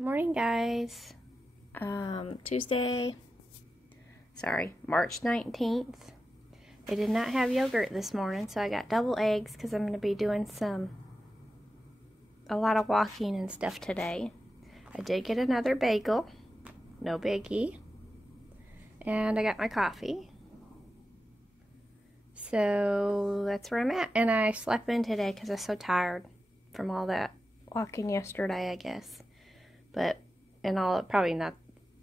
Morning, guys. March 19th. They did not have yogurt this morning, so I got double eggs because I'm going to be doing a lot of walking and stuff today. I did get another bagel, no biggie, and I got my coffee. So that's where I'm at, and I slept in today because I was so tired from all that walking yesterday, I guess. Probably not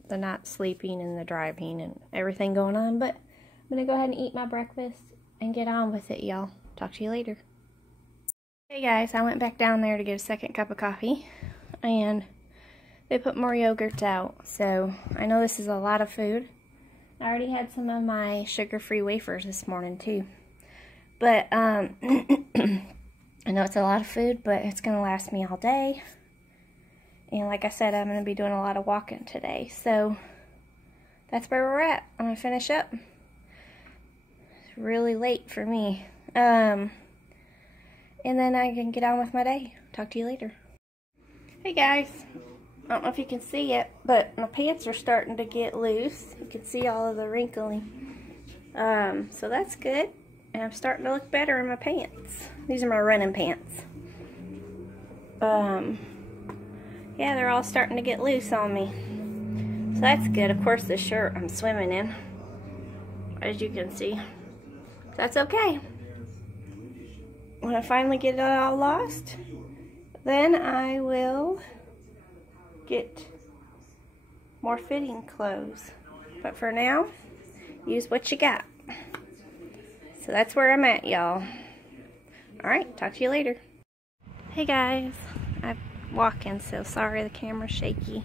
the not sleeping and the driving and everything going on, but I'm gonna go ahead and eat my breakfast and get on with it, y'all. Talk to you later. Hey guys, I went back down there to get a second cup of coffee, and they put more yogurts out, so I know this is a lot of food. I already had some of my sugar-free wafers this morning too, but I know it's a lot of food, but it's gonna last me all day. And like I said, I'm going to be doing a lot of walking today. So that's where we're at. I'm going to finish up. It's really late for me. And then I can get on with my day. Talk to you later. Hey guys. I don't know if you can see it, but my pants are starting to get loose. You can see all of the wrinkling. So that's good. And I'm starting to look better in my pants. These are my running pants. Yeah, they're all starting to get loose on me. So that's good. Of course, the shirt I'm swimming in, as you can see. That's okay. When I finally get it all lost, then I will get more fitting clothes. But for now, use what you got. So that's where I'm at, y'all. Alright, talk to you later. Hey guys. I'm walking, so sorry the camera's shaky.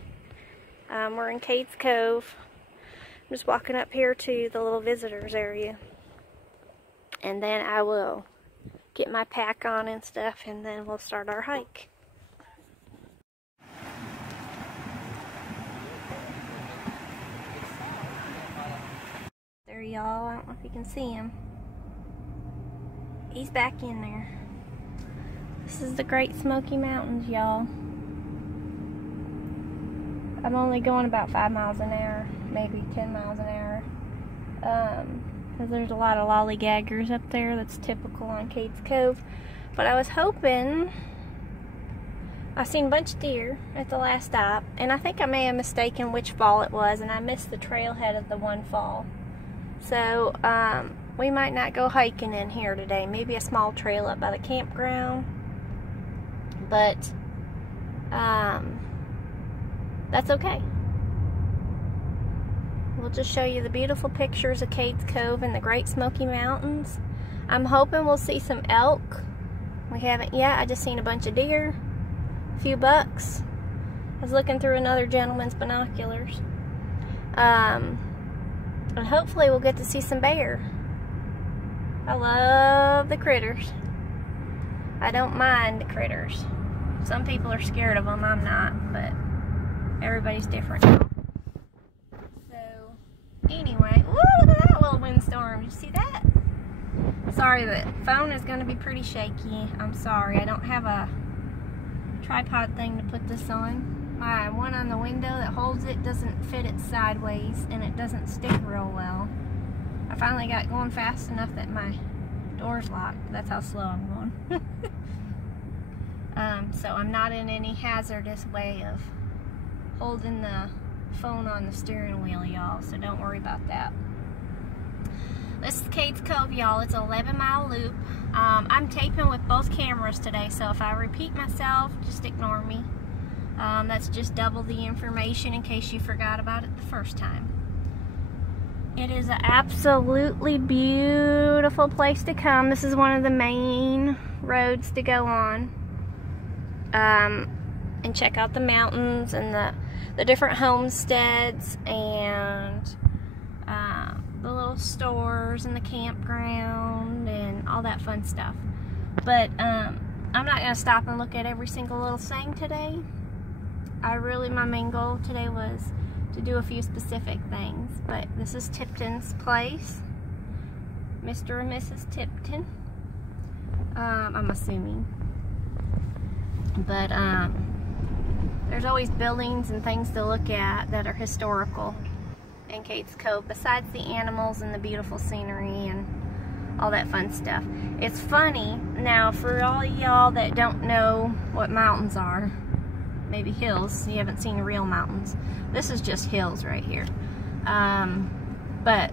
We're in Cades Cove. I'm just walking up here to the little visitors area, and then I will get my pack on and stuff, and then we'll start our hike. There, y'all. I don't know if you can see him. He's back in there. This is the Great Smoky Mountains, y'all. I'm only going about 5 miles an hour, maybe 10 miles an hour. Because there's a lot of lollygaggers up there. That's typical on Cades Cove. But I was hoping... I seen a bunch of deer at the last stop, and I think I may have mistaken which fall it was, and I missed the trailhead of the one fall. So, we might not go hiking in here today. Maybe a small trail up by the campground. But that's okay. We'll just show you the beautiful pictures of Cades Cove and the Great Smoky Mountains. I'm hoping we'll see some elk. We haven't yet. I just seen a bunch of deer, a few bucks. I was looking through another gentleman's binoculars. And hopefully we'll get to see some bear. I love the critters. I don't mind the critters. Some people are scared of them, I'm not, but everybody's different. So, anyway, ooh, look at that little windstorm. You see that? Sorry, the phone is going to be pretty shaky. I'm sorry. I don't have a tripod thing to put this on. My one on the window that holds it doesn't fit it sideways, and it doesn't stick real well. I finally got going fast enough that my door's locked. That's how slow I'm going. So I'm not in any hazardous way of holding the phone on the steering wheel, y'all, so don't worry about that. This is Cades Cove, y'all. It's an 11-mile loop. I'm taping with both cameras today, so if I repeat myself, just ignore me. That's just double the information in case you forgot about it the first time. It is an absolutely beautiful place to come. This is one of the main roads to go on. And check out the mountains and the different homesteads and the little stores and the campground and all that fun stuff. But I'm not going to stop and look at every single little thing today. My main goal today was to do a few specific things. But this is Tipton's place. Mr. and Mrs. Tipton. I'm assuming. But There's always buildings and things to look at that are historical in Cades Cove, besides the animals and the beautiful scenery and all that fun stuff. It's funny, now for all y'all that don't know what mountains are, maybe hills, you haven't seen real mountains. This is just hills right here. But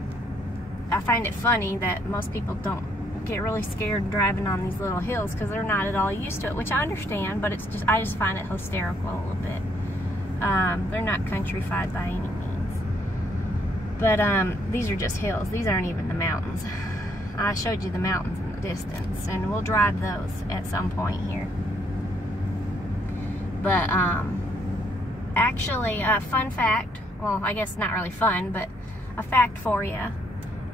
I find it funny that most people don't get really scared driving on these little hills because they're not at all used to it, which I understand, but it's just, I just find it hysterical a little bit. They're not countrified by any means. But these are just hills. These aren't even the mountains. I showed you the mountains in the distance, and we'll drive those at some point here. But actually, a fun fact, well, I guess not really fun, but a fact for you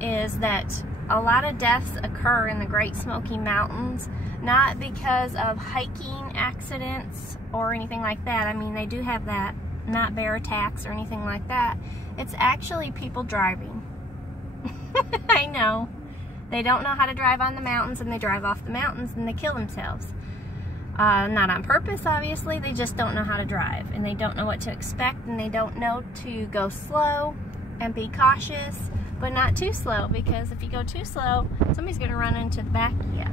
is that a lot of deaths occur in the Great Smoky Mountains, not because of hiking accidents or anything like that. I mean, they do have that, not bear attacks or anything like that. It's actually people driving. I know. They don't know how to drive on the mountains, and they drive off the mountains and they kill themselves. Not on purpose, obviously. They just don't know how to drive, and they don't know what to expect, and they don't know to go slow and be cautious, but not too slow, because if you go too slow, somebody's going to run into the back of you.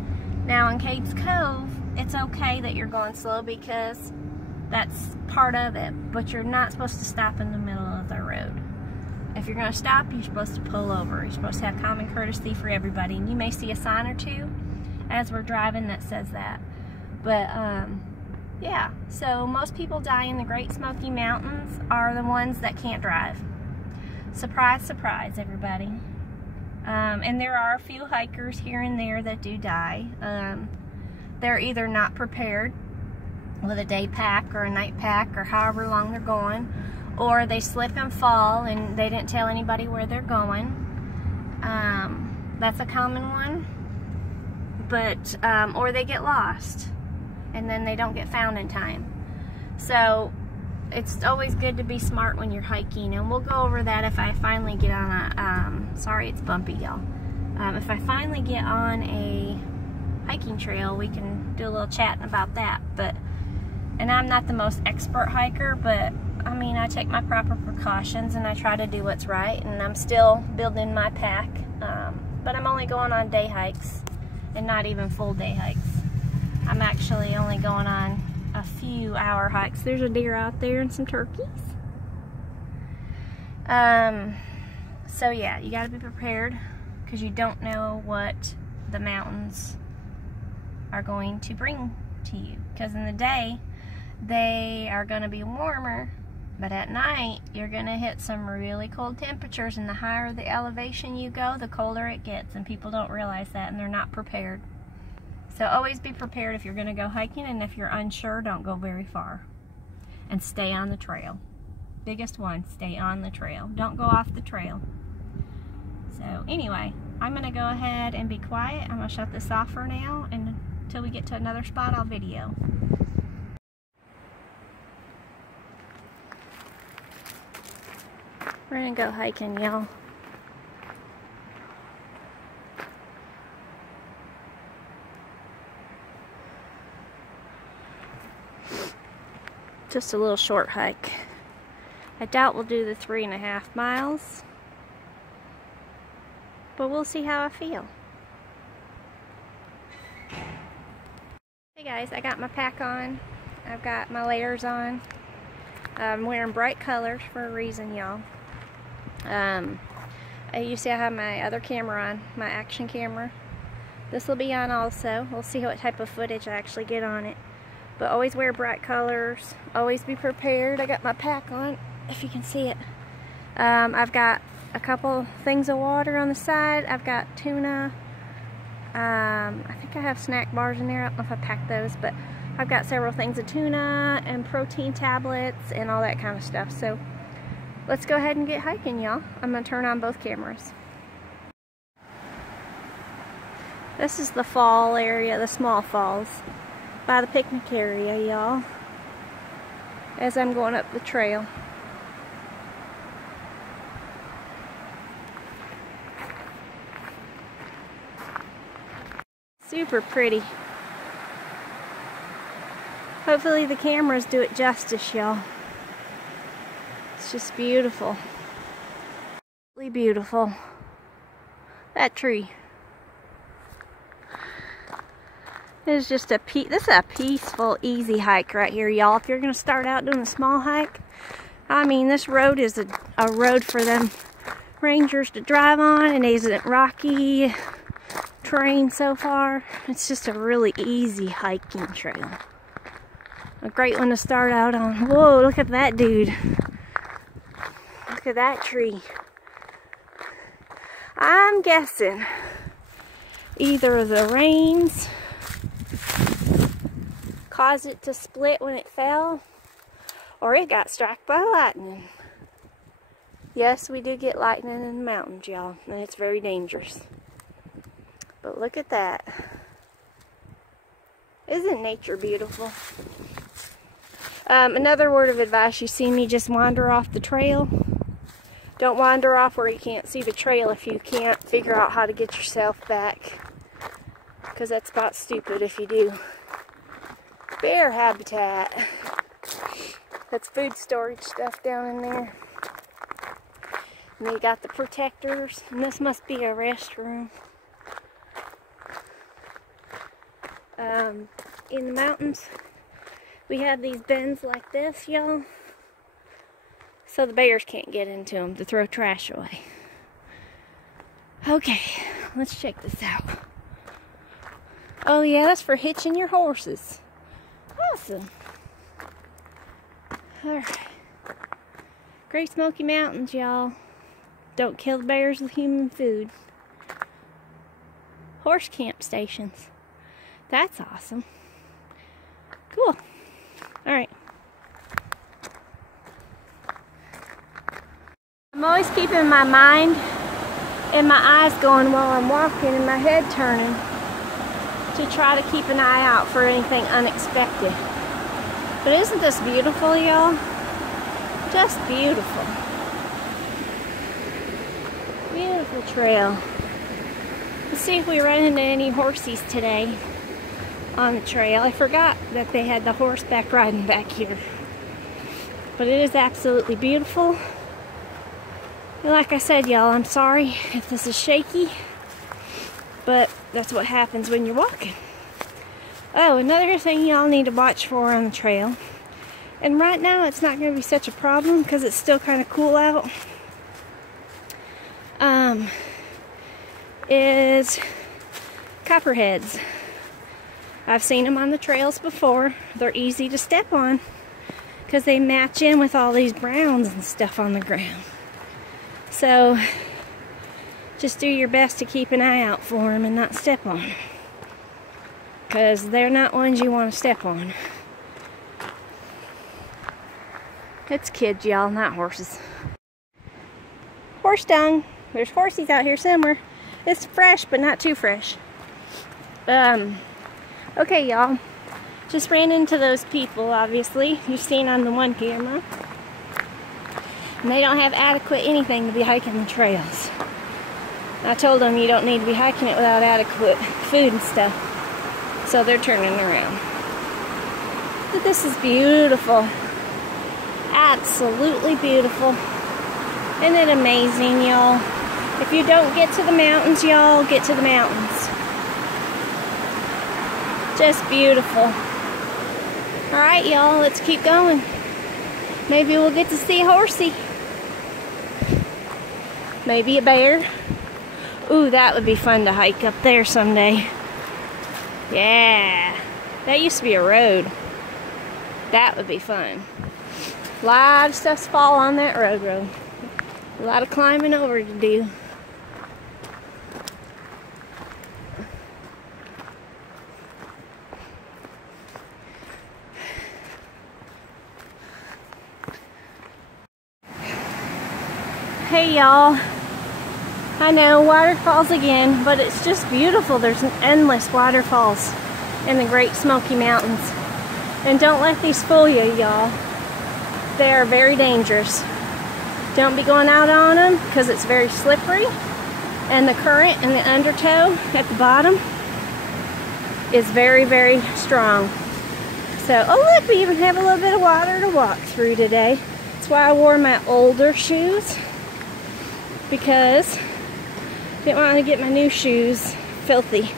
Now in Cades Cove, it's okay that you're going slow because that's part of it, but you're not supposed to stop in the middle of the road. If you're going to stop, you're supposed to pull over. You're supposed to have common courtesy for everybody, and you may see a sign or two as we're driving that says that. But yeah, so most people die in the Great Smoky Mountains are the ones that can't drive. Surprise, surprise, everybody. And there are a few hikers here and there that do die. They're either not prepared with a day pack or a night pack or however long they're going, or they slip and fall and they didn't tell anybody where they're going. That's a common one. But or they get lost and then they don't get found in time. So it's always good to be smart when you're hiking, and we'll go over that if I finally get on a, sorry it's bumpy y'all, if I finally get on a hiking trail, we can do a little chatting about that. But, and I'm not the most expert hiker, but I mean, I take my proper precautions and I try to do what's right, and I'm still building my pack, but I'm only going on day hikes and not even full day hikes. I'm actually only going on a few hour hikes. There's a deer out there and some turkeys. So yeah, you gotta be prepared because you don't know what the mountains are going to bring to you. Because in the day, they are gonna be warmer, but at night, you're gonna hit some really cold temperatures, and the higher the elevation you go, the colder it gets, and people don't realize that, and they're not prepared. So always be prepared if you're going to go hiking, and if you're unsure, don't go very far. And stay on the trail. Biggest one, stay on the trail. Don't go off the trail. So anyway, I'm going to go ahead and be quiet. I'm going to shut this off for now, and until we get to another spot, I'll video. We're going to go hiking, y'all. Just a little short hike. I doubt we'll do the 3.5 miles, but we'll see how I feel. Hey guys, I got my pack on. I've got my layers on. I'm wearing bright colors for a reason, y'all. You see I have my other camera on, my action camera. This will be on also. We'll see what type of footage I actually get on it. But always wear bright colors. Always be prepared. I got my pack on, if you can see it. I've got a couple things of water on the side. I've got tuna. I think I have snack bars in there. I don't know if I packed those, but I've got several things of tuna and protein tablets and all that kind of stuff. So let's go ahead and get hiking, y'all. I'm going to turn on both cameras. This is the fall area, the small falls, by the picnic area, y'all, as I'm going up the trail. Super pretty. Hopefully the cameras do it justice, y'all. It's just beautiful. Really beautiful. That tree. It's just this is a peaceful, easy hike right here, y'all. If you're gonna start out doing a small hike, I mean, this road is a road for them rangers to drive on, and it isn't rocky terrain so far. It's just a really easy hiking trail. A great one to start out on. Whoa, look at that dude. Look at that tree. I'm guessing either the rains caused it to split when it fell, or it got struck by lightning. Yes, we do get lightning in the mountains, y'all, and it's very dangerous. But look at that. Isn't nature beautiful? Another word of advice, you see me just wander off the trail. Don't wander off where you can't see the trail if you can't figure out how to get yourself back. Because that's about stupid if you do. Bear habitat. That's food storage stuff down in there. And they got the protectors. And this must be a restroom. In the mountains, we have these bins like this, y'all. So the bears can't get into them to throw trash away. Okay, let's check this out. Oh yeah, that's for hitching your horses. Awesome. Alright. Great Smoky Mountains, y'all. Don't kill the bears with human food. Horse camp stations. That's awesome. Cool. Alright. I'm always keeping my mind and my eyes going while I'm walking and my head turning to try to keep an eye out for anything unexpected. But isn't this beautiful, y'all? Just beautiful. Beautiful trail. Let's see if we run into any horsies today on the trail. I forgot that they had the horseback riding back here. But it is absolutely beautiful. And like I said, y'all, I'm sorry if this is shaky, but that's what happens when you're walking. Oh, another thing y'all need to watch for on the trail, and right now it's not going to be such a problem because it's still kind of cool out, is copperheads. I've seen them on the trails before. They're easy to step on because they match in with all these browns and stuff on the ground. So just do your best to keep an eye out for them and not step on them, because they're not ones you want to step on. It's kids, y'all, not horses. Horse dung. There's horsies out here somewhere. It's fresh, but not too fresh. Okay, y'all. Just ran into those people, obviously. You've seen on the one camera. And they don't have adequate anything to be hiking the trails. I told them you don't need to be hiking it without adequate food and stuff. So they're turning around. But this is beautiful. Absolutely beautiful. Isn't it amazing, y'all? If you don't get to the mountains, y'all, get to the mountains. Just beautiful. Alright, y'all, let's keep going. Maybe we'll get to see a horsey. Maybe a bear. Ooh, that would be fun to hike up there someday. Yeah. That used to be a road. That would be fun. A lot of stuff's fall on that road. A lot of climbing over to do. Hey y'all, I know waterfalls again, but it's just beautiful. There's endless waterfalls in the Great Smoky Mountains. And don't let these fool you, y'all. They are very dangerous. Don't be going out on them because it's very slippery, and the current and the undertow at the bottom is very, very strong. So, oh look, we even have a little bit of water to walk through today. That's why I wore my older shoes, because I didn't want to get my new shoes filthy.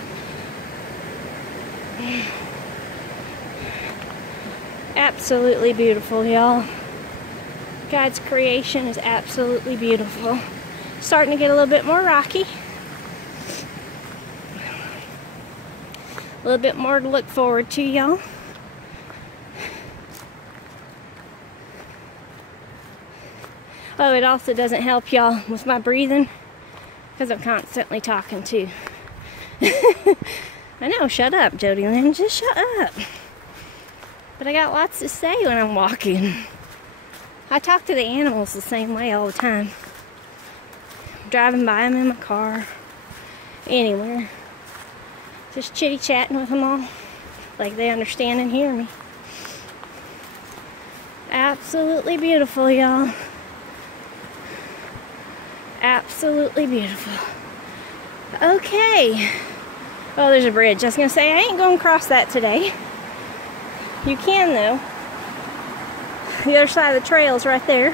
Absolutely beautiful, y'all. God's creation is absolutely beautiful. Starting to get a little bit more rocky. A little bit more to look forward to, y'all. Oh, it also doesn't help, y'all, with my breathing, because I'm constantly talking too. I know, shut up, Jodi Lynn, just shut up. But I got lots to say when I'm walking. I talk to the animals the same way all the time. Driving by them in my car, anywhere. Just chitty-chatting with them all, like they understand and hear me. Absolutely beautiful, y'all. Absolutely beautiful. Okay. Oh, there's a bridge. I was going to say, I ain't going to cross that today. You can, though. The other side of the trail is right there.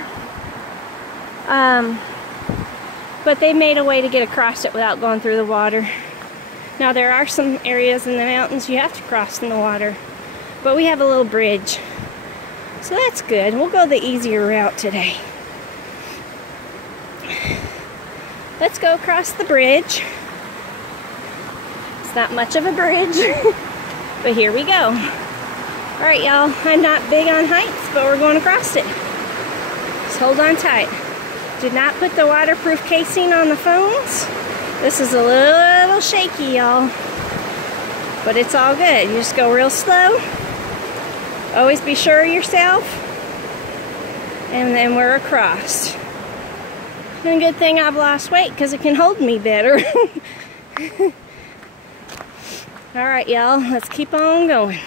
But they made a way to get across it without going through the water. Now, there are some areas in the mountains you have to cross in the water. But we have a little bridge. So that's good. We'll go the easier route today. Let's go across the bridge. It's not much of a bridge, but here we go. All right, y'all, I'm not big on heights, but we're going across it. Just hold on tight. Did not put the waterproof casing on the phones. This is a little shaky, y'all, but it's all good. You just go real slow. Always be sure of yourself, and then we're across. And a good thing I've lost weight, because it can hold me better. Alright, y'all, let's keep on going.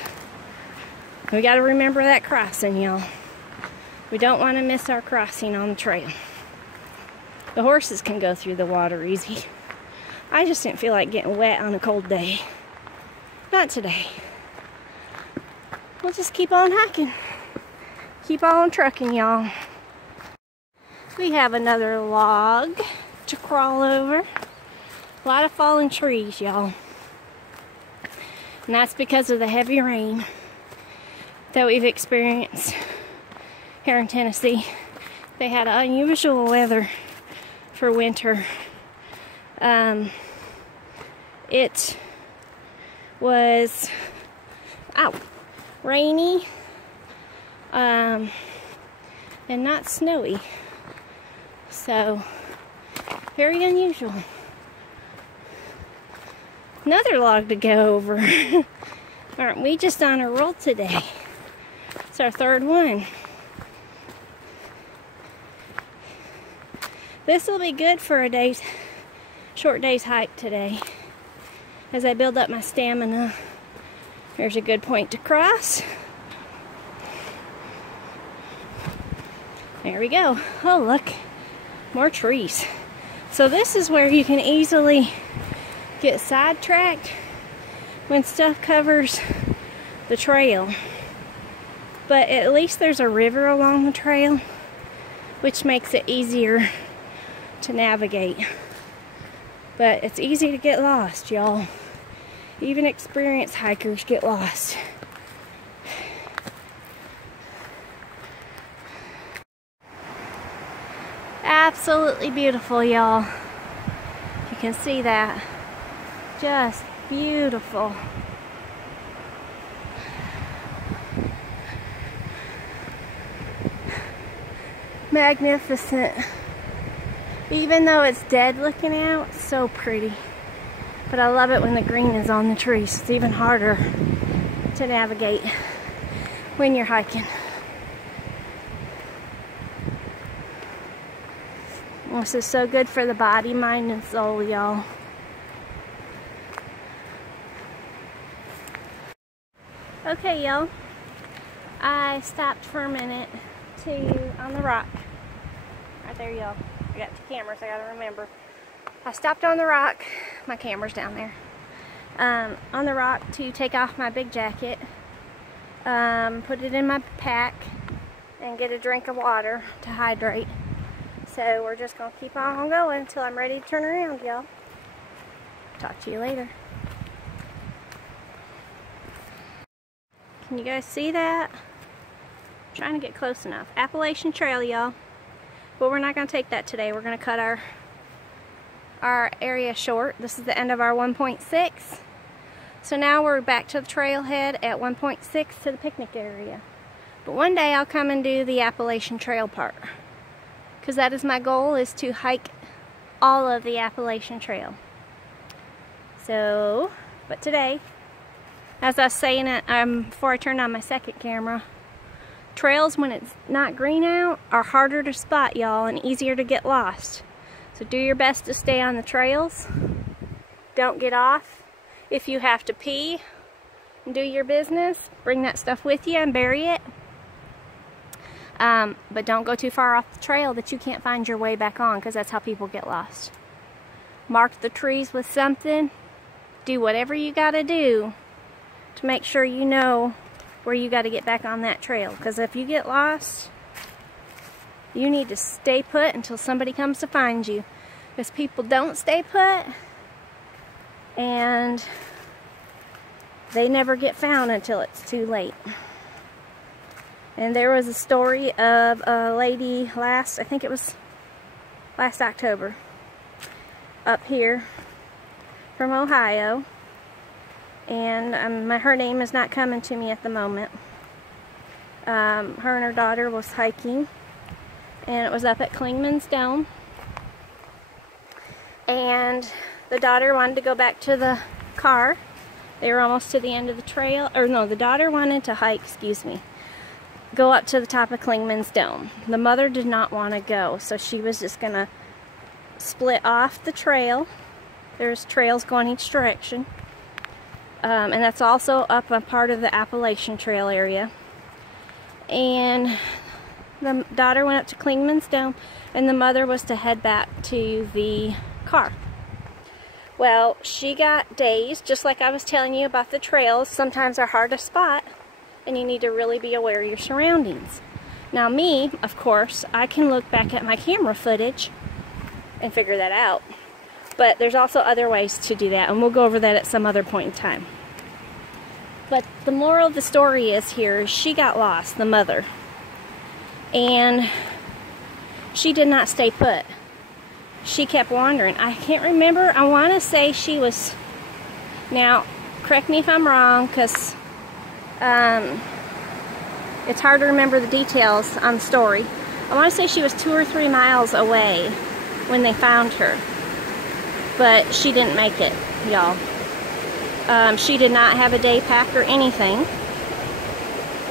We got to remember that crossing, y'all. We don't want to miss our crossing on the trail. The horses can go through the water easy. I just didn't feel like getting wet on a cold day. Not today. We'll just keep on hiking. Keep on trucking, y'all. We have another log to crawl over. A lot of fallen trees, y'all. And that's because of the heavy rain that we've experienced here in Tennessee. They had unusual weather for winter. It was rainy and not snowy. So, very unusual. Another log to go over. Aren't we just on a roll today? It's our third one. This will be good for a short day's hike today. As I build up my stamina. Here's a good point to cross. There we go. Oh, look. More trees. So this is where you can easily get sidetracked when stuff covers the trail. But at least there's a river along the trail, which makes it easier to navigate. But it's easy to get lost, y'all. Even experienced hikers get lost. Absolutely beautiful, y'all. You can see that. Just beautiful. Magnificent. Even though it's dead looking out, it's so pretty. But I love it when the green is on the trees. It's even harder to navigate when you're hiking. This is so good for the body, mind, and soul, y'all. Okay, y'all. I stopped for a minute on the rock. Right there, y'all. I got two cameras, I gotta remember. I stopped on the rock. My camera's down there. On the rock to take off my big jacket. put it in my pack, and get a drink of water to hydrate. So we're just going to keep on going until I'm ready to turn around, y'all. Talk to you later. Can you guys see that? I'm trying to get close enough. Appalachian Trail, y'all. But we're not going to take that today. We're going to cut our area short. This is the end of our 1.6. So now we're back to the trailhead at 1.6 to the picnic area. But one day I'll come and do the Appalachian Trail part. Because that is my goal, is to hike all of the Appalachian Trail. So, but today, as I was saying it before I turned on my second camera, trails when it's not green out are harder to spot, y'all, and easier to get lost. So do your best to stay on the trails. Don't get off. If you have to pee and do your business, bring that stuff with you and bury it. But don't go too far off the trail that you can't find your way back on, because that's how people get lost. Mark the trees with something. Do whatever you got to do to make sure you know where you got to get back on that trail. Because if you get lost, you need to stay put until somebody comes to find you. Because people don't stay put, and they never get found until it's too late. And there was a story of a lady I think it was last October, up here from Ohio. And her name is not coming to me at the moment. Her and her daughter was hiking, and it was up at Klingman's Dome. And the daughter wanted to go back to the car. They were almost to the end of the trail. Or no, the daughter wanted to hike, go up to the top of Klingman's Dome. The mother did not want to go, so she was just going to split off the trail. There's trails going each direction. And that's also up a part of the Appalachian Trail area. And the daughter went up to Klingman's Dome, and the mother was to head back to the car. Well, she got dazed, just like I was telling you about the trails. Sometimes are hard to spot, and you need to really be aware of your surroundings. Now me, of course, I can look back at my camera footage and figure that out. But there's also other ways to do that, and we'll go over that at some other point in time. But the moral of the story is here, she got lost, the mother. And she did not stay put. She kept wandering. I can't remember, I want to say she was, now, correct me if I'm wrong, because it's hard to remember the details on the story. I want to say she was 2 or 3 miles away when they found her. But she didn't make it, y'all. She did not have a day pack or anything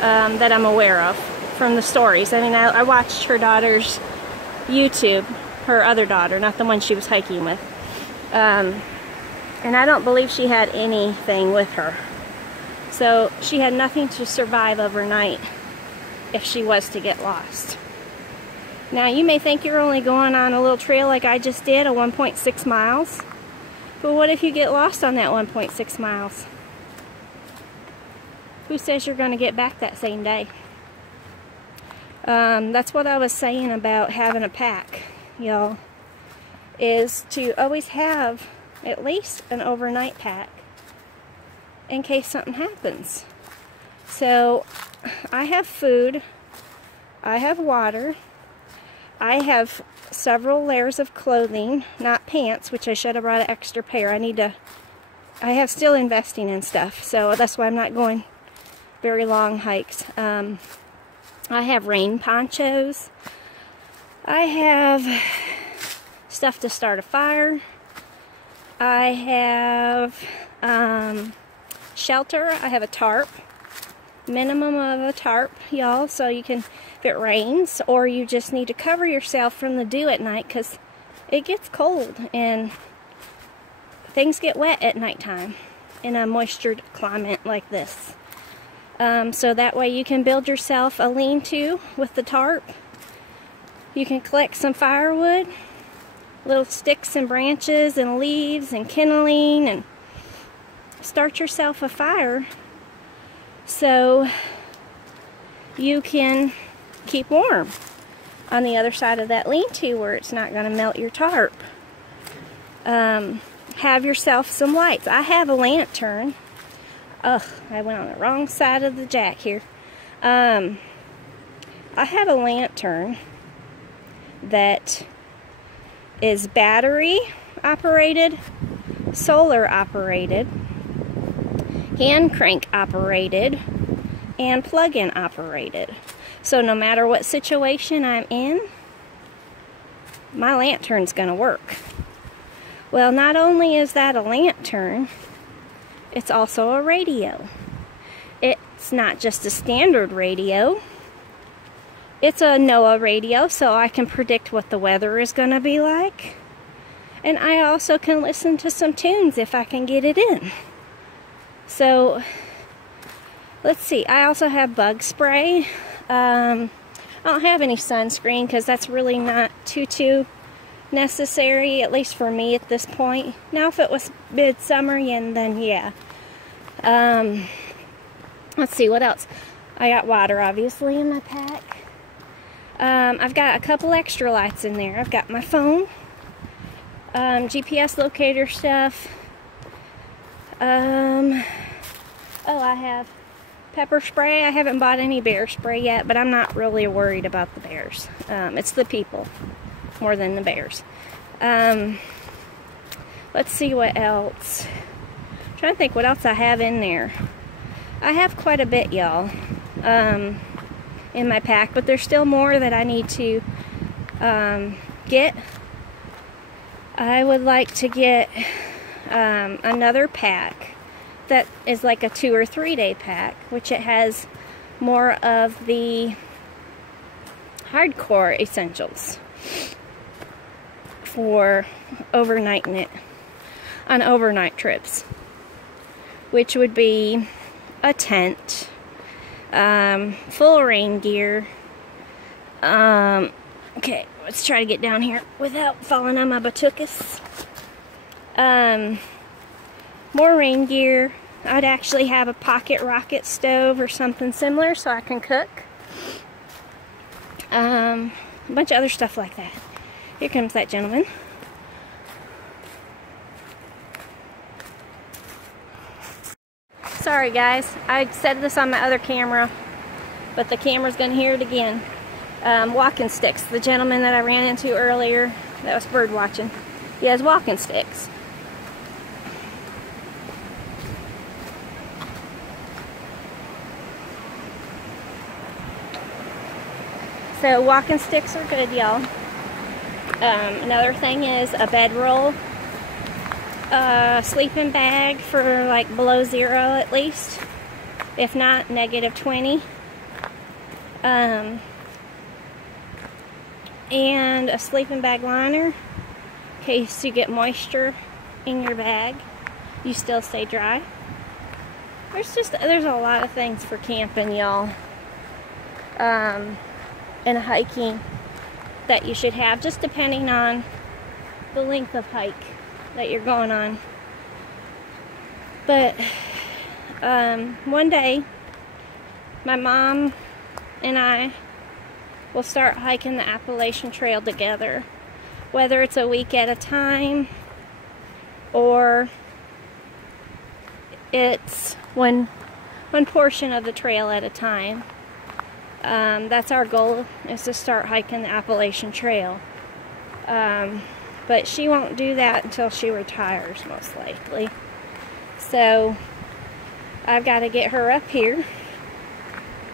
that I'm aware of from the stories. I mean, I watched her daughter's YouTube, her other daughter, not the one she was hiking with. And I don't believe she had anything with her. So she had nothing to survive overnight if she was to get lost. Now you may think you're only going on a little trail like I just did, a 1.6 miles. But what if you get lost on that 1.6 miles? Who says you're going to get back that same day? That's what I was saying about having a pack, y'all. Is to always have at least an overnight pack in case something happens. So I have food, I have water, I have several layers of clothing, not pants, which I should have brought an extra pair. I have still investing in stuff, so that's why I'm not going very long hikes. I have rain ponchos. I have stuff to start a fire. I have shelter. I have a tarp. Minimum of a tarp, y'all, so you can, if it rains, or you just need to cover yourself from the dew at night, because it gets cold and things get wet at nighttime in a moistured climate like this. So that way you can build yourself a lean-to with the tarp. You can collect some firewood, little sticks and branches and leaves and kindling, and start yourself a fire. So you can keep warm on the other side of that lean-to where it's not going to melt your tarp. Have yourself some lights. I have a lantern. Ugh, I went on the wrong side of the jack here. I have a lantern that is battery operated, solar operated, hand crank operated, and plug-in operated. So no matter what situation I'm in, my lantern's gonna work. Well, not only is that a lantern, it's also a radio. It's not just a standard radio. It's a NOAA radio, so I can predict what the weather is gonna be like. And I also can listen to some tunes if I can get it in. So, let's see. I also have bug spray. I don't have any sunscreen because that's really not too necessary, at least for me at this point. Now, if it was midsummer, then yeah. Let's see, what else? I got water, obviously, in my pack. I've got a couple extra lights in there. I've got my phone, GPS locator stuff. Oh, I have pepper spray. I haven't bought any bear spray yet, but I'm not really worried about the bears. It's the people more than the bears. Let's see what else. I'm trying to think what else I have in there. I have quite a bit, y'all, in my pack, but there's still more that I need to get. I would like to get another pack that is like a 2 or 3 day pack, which it has more of the hardcore essentials for overnighting it on overnight trips, which would be a tent, full rain gear. Okay, let's try to get down here without falling on my batucas. More rain gear. I'd actually have a pocket rocket stove or something similar so I can cook. A bunch of other stuff like that. Here comes that gentleman. Sorry guys, I said this on my other camera, but the camera's gonna hear it again. Walking sticks. The gentleman that I ran into earlier, that was bird watching, he has walking sticks. So walking sticks are good, y'all. Another thing is a bedroll, sleeping bag for like below 0 at least, if not -20. And a sleeping bag liner in case you get moisture in your bag, you still stay dry. There's a lot of things for camping, y'all, and hiking that you should have, just depending on the length of hike that you're going on. But one day my mom and I will start hiking the Appalachian Trail together, whether it's a week at a time or it's one portion of the trail at a time. That's our goal, is to start hiking the Appalachian Trail. But she won't do that until she retires, most likely. So I've got to get her up here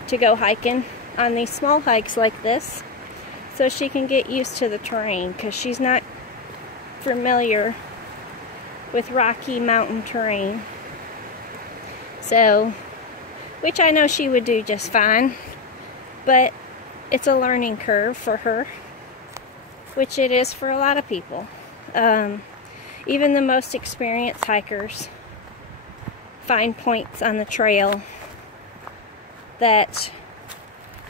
to go hiking on these small hikes like this, so she can get used to the terrain, because she's not familiar with rocky mountain terrain. So, which I know she would do just fine, but it's a learning curve for her, which it is for a lot of people. Even the most experienced hikers find points on the trail that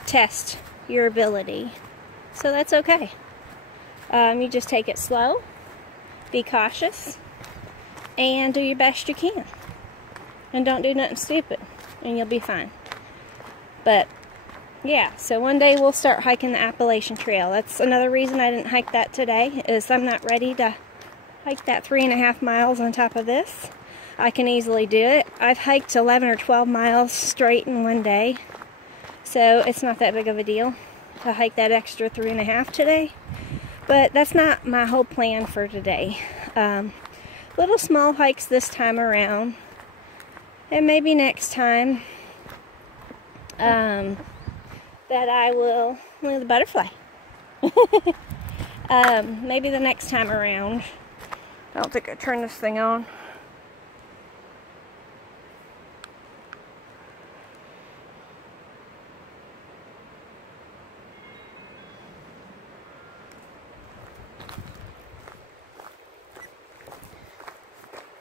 test your ability. So that's okay. You just take it slow, be cautious, and do your best you can. And don't do nothing stupid, and you'll be fine. But yeah, so one day we'll start hiking the Appalachian Trail. That's another reason I didn't hike that today, is I'm not ready to hike that 3.5 miles on top of this. I can easily do it. I've hiked 11 or 12 miles straight in one day, so it's not that big of a deal to hike that extra 3.5 today. But that's not my whole plan for today. Little small hikes this time around, and maybe next time that I will, look at the butterfly. Maybe the next time around. I don't think I turned this thing on.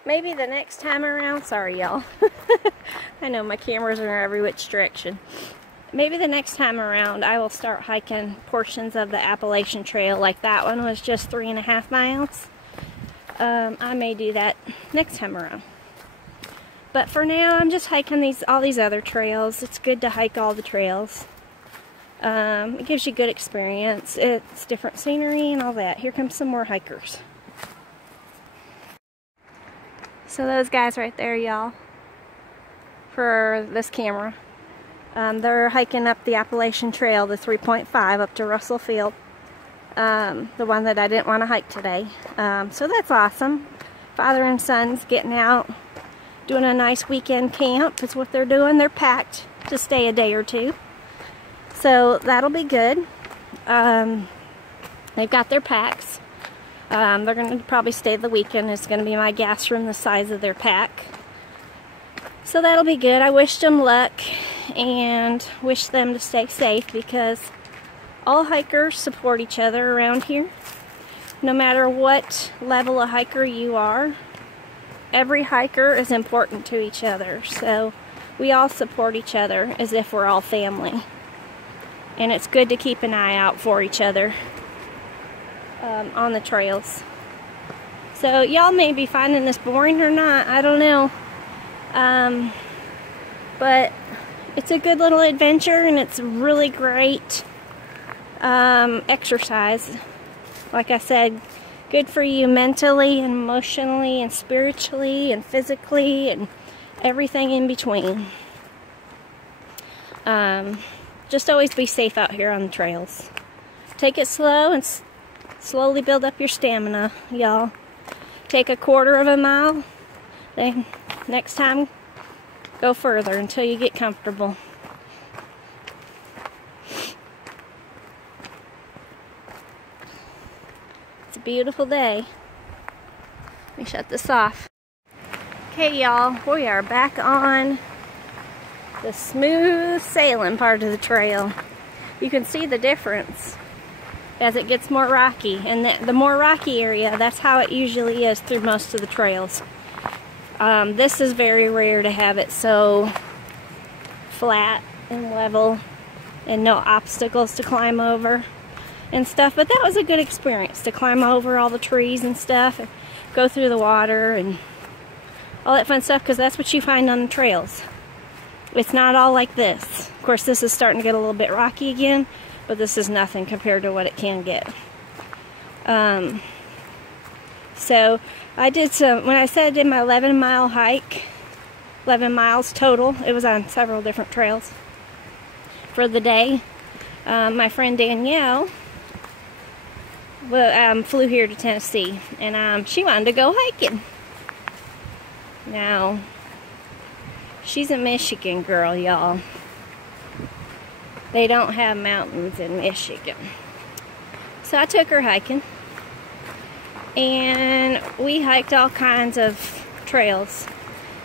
Maybe the next time around, sorry y'all. I know my cameras are every which direction. Maybe the next time around I will start hiking portions of the Appalachian Trail, like that one was just 3.5 miles. I may do that next time around. But for now, I'm just hiking all these other trails. It's good to hike all the trails. It gives you good experience. It's different scenery and all that. Here comes some more hikers. So those guys right there, y'all, for this camera, they're hiking up the Appalachian Trail, the 3.5 up to Russell Field, the one that I didn't want to hike today. So that's awesome. Father and son's getting out, doing a nice weekend camp. It's what they're doing. They're packed to stay a day or two. So that'll be good. They've got their packs. They're going to probably stay the weekend. It's going to be my guess room the size of their pack. So that'll be good. I wish them luck and wish them to stay safe, because all hikers support each other around here. No matter what level of hiker you are, every hiker is important to each other. So we all support each other as if we're all family. And it's good to keep an eye out for each other on the trails. So y'all may be finding this boring or not, I don't know. But it's a good little adventure, and it's really great exercise. Like I said, good for you mentally and emotionally and spiritually and physically and everything in between. Just always be safe out here on the trails. Take it slow and slowly build up your stamina, y'all. Take a 1/4 mile, then next time go further until you get comfortable. It's a beautiful day. Let me shut this off. Okay, y'all, we are back on the smooth sailing part of the trail. You can see the difference as it gets more rocky, and the more rocky area, that's how it usually is through most of the trails. This is very rare to have it so flat and level and no obstacles to climb over and stuff, but that was a good experience to climb over all the trees and stuff and go through the water and all that fun stuff, because that's what you find on the trails. It's not all like this. Of course, this is starting to get a little bit rocky again, but this is nothing compared to what it can get. So I did some, when I said I did my 11-mile hike, 11 miles total, it was on several different trails for the day. My friend Danielle flew here to Tennessee, and she wanted to go hiking. Now, she's a Michigan girl, y'all. They don't have mountains in Michigan. So I took her hiking, and we hiked all kinds of trails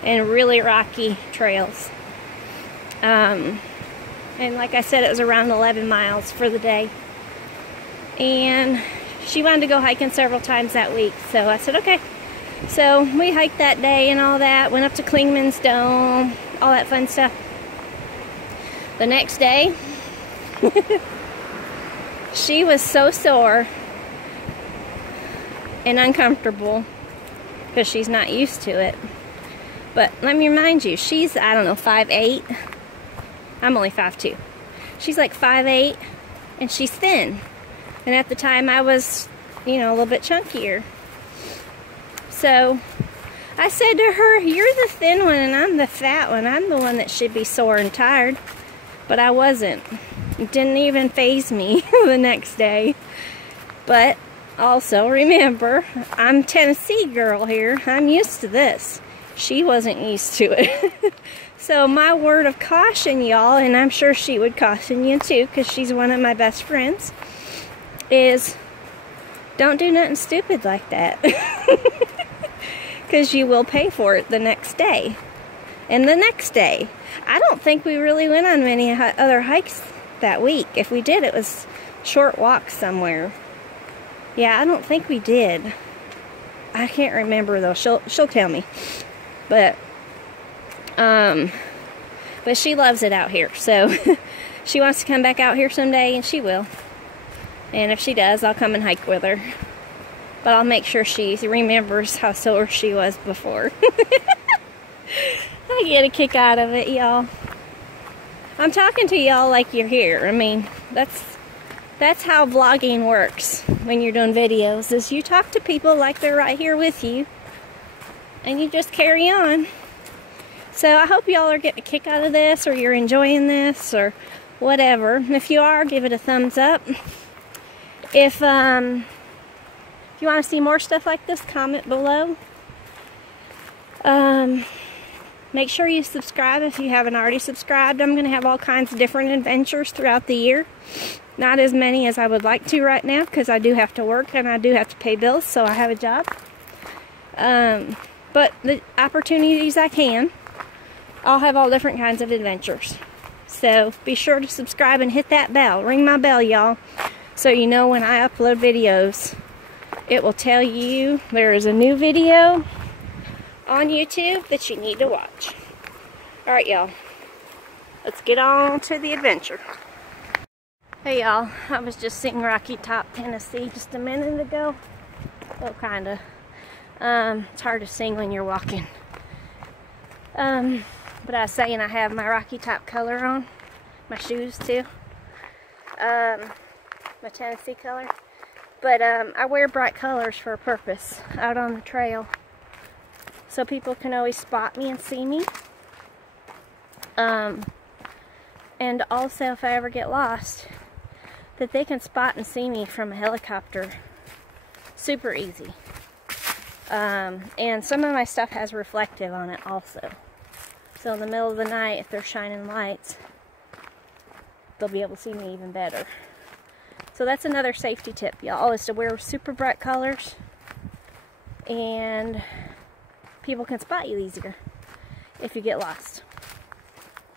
and really rocky trails. And like I said, it was around 11 miles for the day. And she wanted to go hiking several times that week, so I said okay. So we hiked that day and all that, went up to Klingman's Dome, all that fun stuff. The next day, she was so sore and uncomfortable because she's not used to it. But let me remind you, she's, I don't know, 5'8". I'm only 5'2". She's like 5'8", and she's thin. And at the time I was, you know, a little bit chunkier. So I said to her, you're the thin one and I'm the fat one. I'm the one that should be sore and tired. But I wasn't. It didn't even faze me the next day. But also remember, I'm a Tennessee girl here. I'm used to this. She wasn't used to it. So my word of caution, y'all, and I'm sure she would caution you too, because she's one of my best friends, is don't do nothing stupid like that. Because you will pay for it the next day. And the next day. I don't think we really went on many other hikes that week. If we did, it was short walks somewhere. Yeah, I don't think we did. I can't remember though. She'll tell me. But she loves it out here. So she wants to come back out here someday, and she will. And if she does, I'll come and hike with her. But I'll make sure she remembers how sore she was before. I get a kick out of it, y'all. I'm talking to y'all like you're here. I mean, that's how vlogging works when you're doing videos, is you talk to people like they're right here with you. And you just carry on. So I hope y'all are getting a kick out of this, or you're enjoying this, or whatever. And if you are, give it a thumbs up. If you want to see more stuff like this, comment below. Make sure you subscribe if you haven't already subscribed. I'm going to have all kinds of different adventures throughout the year. Not as many as I would like to right now, because I do have to work and I do have to pay bills, so I have a job. But the opportunities I can, I'll have all different kinds of adventures. So be sure to subscribe and hit that bell. Ring my bell, y'all, so you know when I upload videos. It will tell you there is a new video on YouTube that you need to watch. Alright, y'all. Let's get on to the adventure. Hey, y'all. I was just seeing Rocky Top, Tennessee just a minute ago. Well, kinda. It's hard to sing when you're walking. But I was saying I have my Rocky Top color on. My shoes, too. My Tennessee color. But I wear bright colors for a purpose out on the trail. So people can always spot me and see me. And also, if I ever get lost, that they can spot and see me from a helicopter. Super easy. And some of my stuff has reflective on it also. So in the middle of the night, if they're shining lights, they'll be able to see me even better. So that's another safety tip, y'all, is to wear super bright colors, and people can spot you easier if you get lost.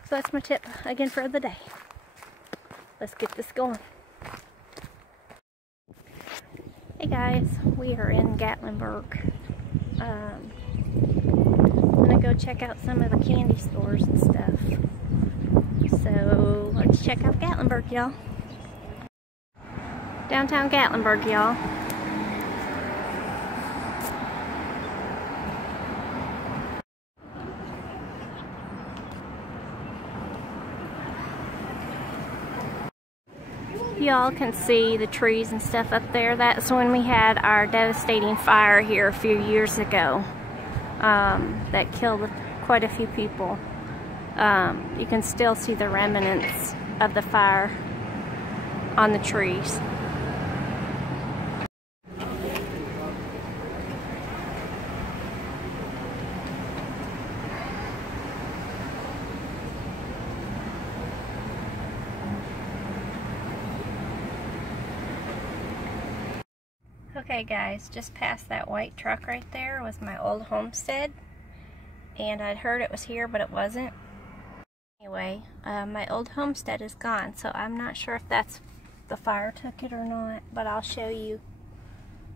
So that's my tip again for the day. Let's get this going. Hey guys, we are in Gatlinburg. I'm gonna go check out some of the candy stores and stuff. So let's check out Gatlinburg, y'all. Downtown Gatlinburg, y'all. Y'all can see the trees and stuff up there. That's when we had our devastating fire here a few years ago that killed quite a few people. You can still see the remnants of the fire on the trees. Okay guys, just past that white truck right there was my old homestead, and I'd heard it was here but it wasn't. Anyway, my old homestead is gone, so I'm not sure if that's the fire took it or not, but I'll show you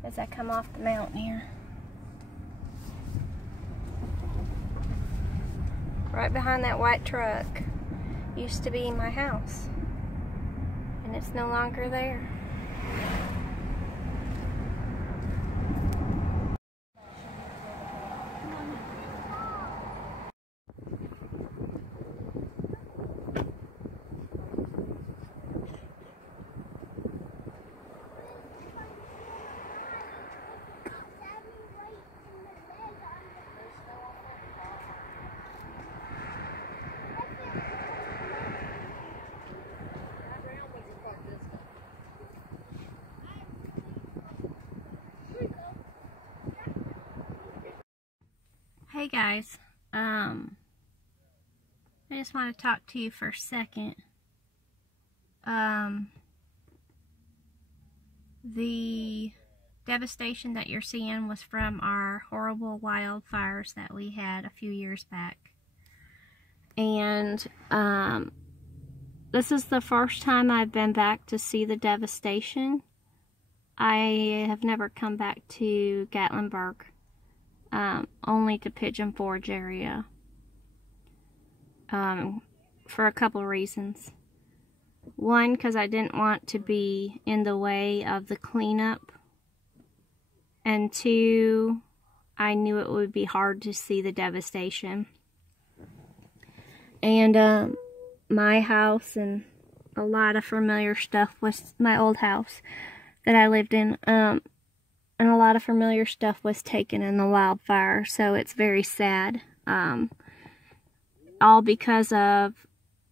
as I come off the mountain here. Right behind that white truck used to be my house, and it's no longer there. Hey guys, I just want to talk to you for a second. The devastation that you're seeing was from our horrible wildfires that we had a few years back. And this is the first time I've been back to see the devastation. I have never come back to Gatlinburg, only to Pigeon Forge area, for a couple reasons. One, because I didn't want to be in the way of the cleanup, and two, I knew it would be hard to see the devastation. And my house and a lot of familiar stuff was my old house that I lived in, and a lot of familiar stuff was taken in the wildfire, so it's very sad. All because of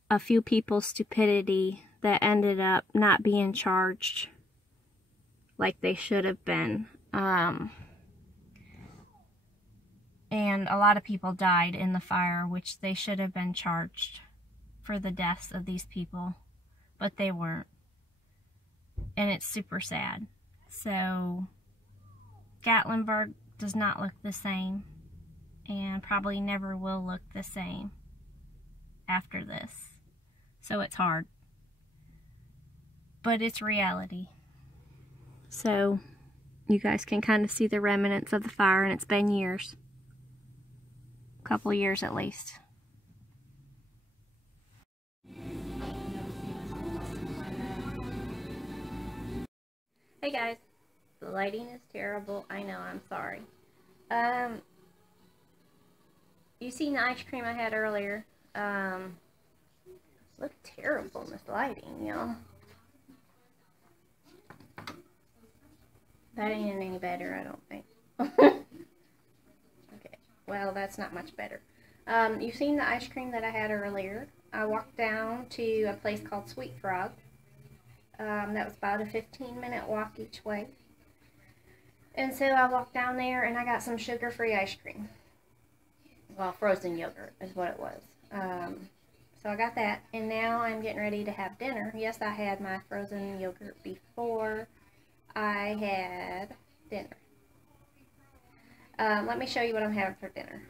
a few people's stupidity that ended up not being charged like they should have been. And a lot of people died in the fire, which they should have been charged for the deaths of these people, but they weren't. And it's super sad. So Gatlinburg does not look the same, and probably never will look the same after this. So it's hard, but it's reality. So you guys can kind of see the remnants of the fire, and it's been years. A couple years at least. Hey guys, the lighting is terrible. I know, I'm sorry. You seen the ice cream I had earlier. Looked terrible in this lighting, y'all. That ain't any better, I don't think. Okay, well, that's not much better. You've seen the ice cream that I had earlier. I walked down to a place called Sweet Frog. That was about a 15-minute walk each way. And so I walked down there and I got some sugar-free ice cream. Well, frozen yogurt is what it was. So I got that, and now I'm getting ready to have dinner. Yes, I had my frozen yogurt before I had dinner. Let me show you what I'm having for dinner.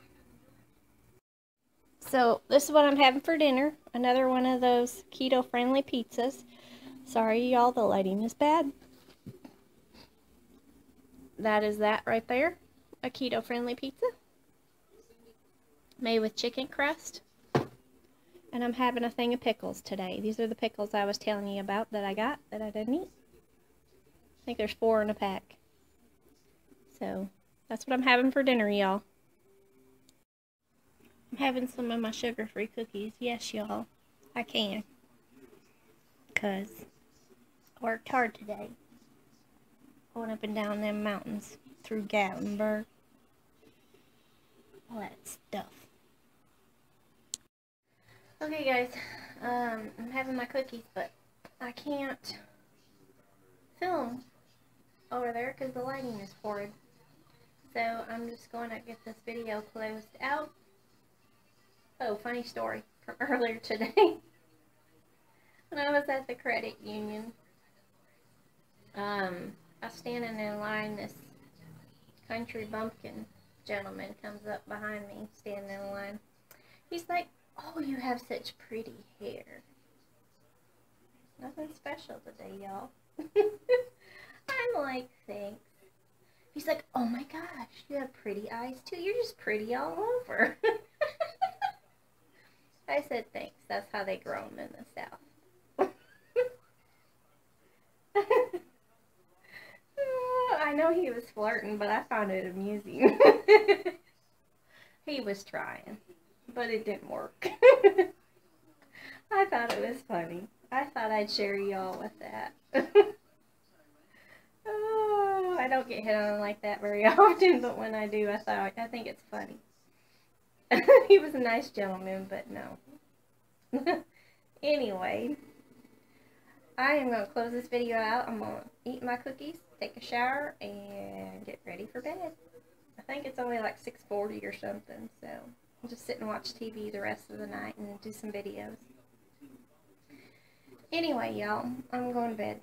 So this is what I'm having for dinner. Another one of those keto-friendly pizzas. Sorry, y'all, the lighting is bad. That is that right there. A keto-friendly pizza. Made with chicken crust. And I'm having a thing of pickles today. These are the pickles I was telling you about that I got that I didn't eat. I think there's 4 in a pack. So, that's what I'm having for dinner, y'all. I'm having some of my sugar-free cookies. Yes, y'all. I can. Because I worked hard today. Going up and down them mountains through Gatlinburg. All that stuff. Okay, guys. I'm having my cookies, but I can't film over there because the lighting is horrid. So I'm just going to get this video closed out. Oh, funny story from earlier today. When I was at the credit union, I was standing in line. This country bumpkin gentleman comes up behind me, standing in line. He's like, "Oh, you have such pretty hair." Nothing special today, y'all. I'm like, thanks. He's like, "Oh my gosh, you have pretty eyes too. You're just pretty all over." I said, thanks. That's how they grow them in the South. I know he was flirting, but I found it amusing. He was trying, but it didn't work. I thought it was funny. I thought I'd share y'all with that. Oh, I don't get hit on like that very often, but when I do, I think it's funny. He was a nice gentleman, but no. Anyway, I am going to close this video out. I'm going to eat my cookies, take a shower, and get ready for bed. think it's only like 6:40 or something, so I'll just sit and watch TV the rest of the night and do some videos. Anyway, y'all, I'm going to bed,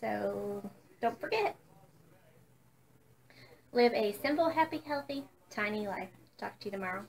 so don't forget. Live a simple, happy, healthy, tiny life. Talk to you tomorrow.